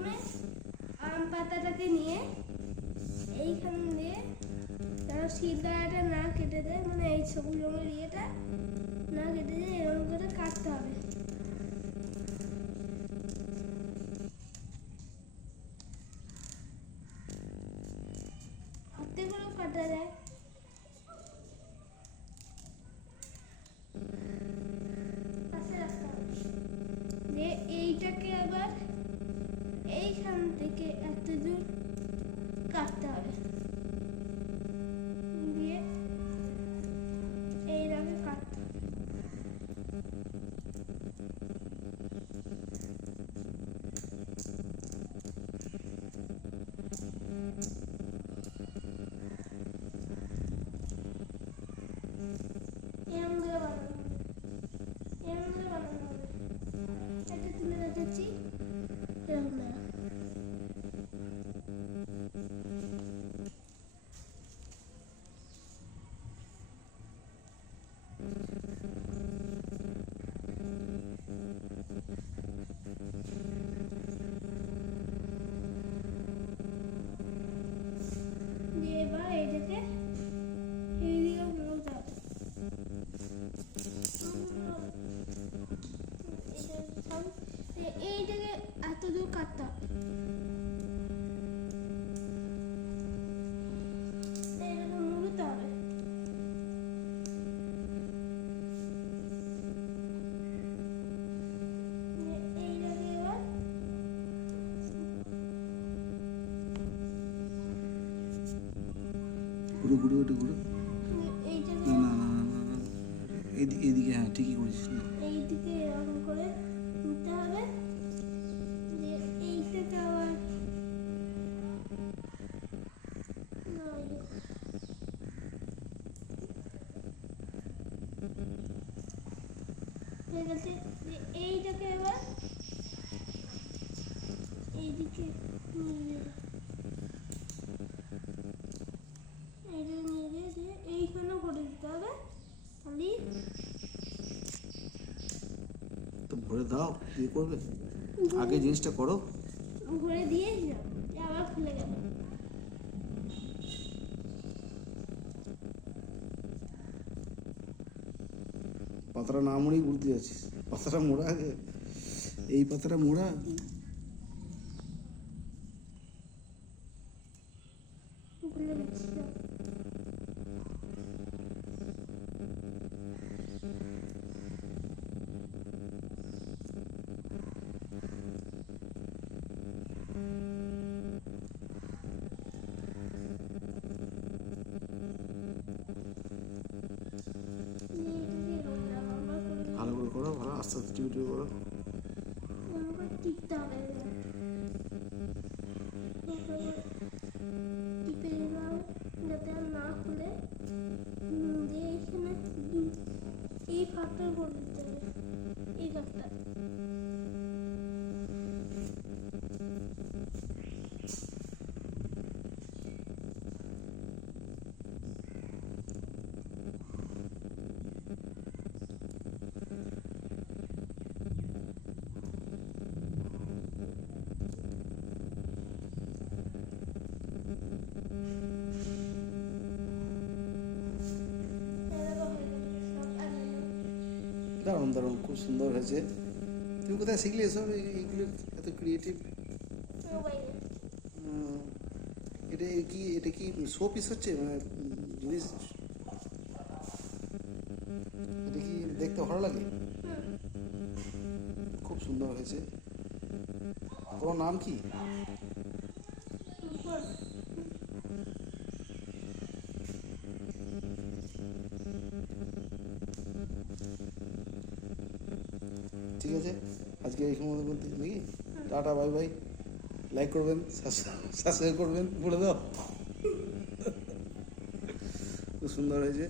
প্রথমে আম পাতাটাকে নিয়ে এইখান দিয়ে তার শিলদাঁড়াটা না কেটে দেয়, মানে এই সবুজ রঙের ইয়েটা না কেটে দিয়ে এরকম করে কাটতে হবে। হাতে করেও কাটা যায়। এইটাকে আবার এইখান থেকে এত দূর কাটতে হবে, দিয়ে এইভাবে কাটতে হবে। এরকম করে বানানো হবে, এরকম করে বানানো হবে। একটা তুলে রেখেছি এরকম করে। দিয়ে এবার এইটাকে এইদিকে ঘুরতে হবে। এইটাকে এত দূর কাটতে হবে। এরকম মুড়তে হবে। এইটাকে এবার ঘুরো ঘুরো ওটা ঘুরো। এইটাকে না না না না না না, এদিকে হ্যাঁ ঠিকই করেছিস না। এইদিকে এরকম করে নিতে হবে। দিয়ে এইটাকে আবার হয়ে গেছে। এইটাকে এবার এইদিকে নিয়ে যাবে। এইটা নিয়ে দিয়ে এইখানেও করে দিতে হবে। খালি তো ভরে দাও, দিয়ে করবে, আগে জিনিসটা করো। ঘুরে দিয়ে আবার খুলে গেল। পাতাটা না মুড়েই ঘুরতে যাচ্ছিস। পাতাটা মোড়া আগে, এই পাতাটা মোড়া। খুলে দিচ্ছি সব। ভালো করে করো, ভালো আস্তে আস্তে টিপে টিপে করো। টিপতে হবে। টিপে দিলাম যাতে আর না খুলে। দিয়ে এখানে এই ফাঁকটা করে দিতে হবে, এই ফাঁকটা। দারুণ দারুণ, খুব সুন্দর হয়েছে। তুমি কোথায় শিখলে এসব, এইগুলো এত ক্রিয়েটিভ? মোবাইলে এটা কি শো পিস হচ্ছে, মানে জিনিস? এটা কি দেখতে ভালো লাগে? খুব সুন্দর হয়েছে। তোমার নাম কি? ঠিক আছে, আজকে এই সময় বলতে নাকি টাটা বাই বাই। লাইক করবেন, সাবস্ক্রাইব করবেন, বলে দাও। খুব সুন্দর হয়েছে।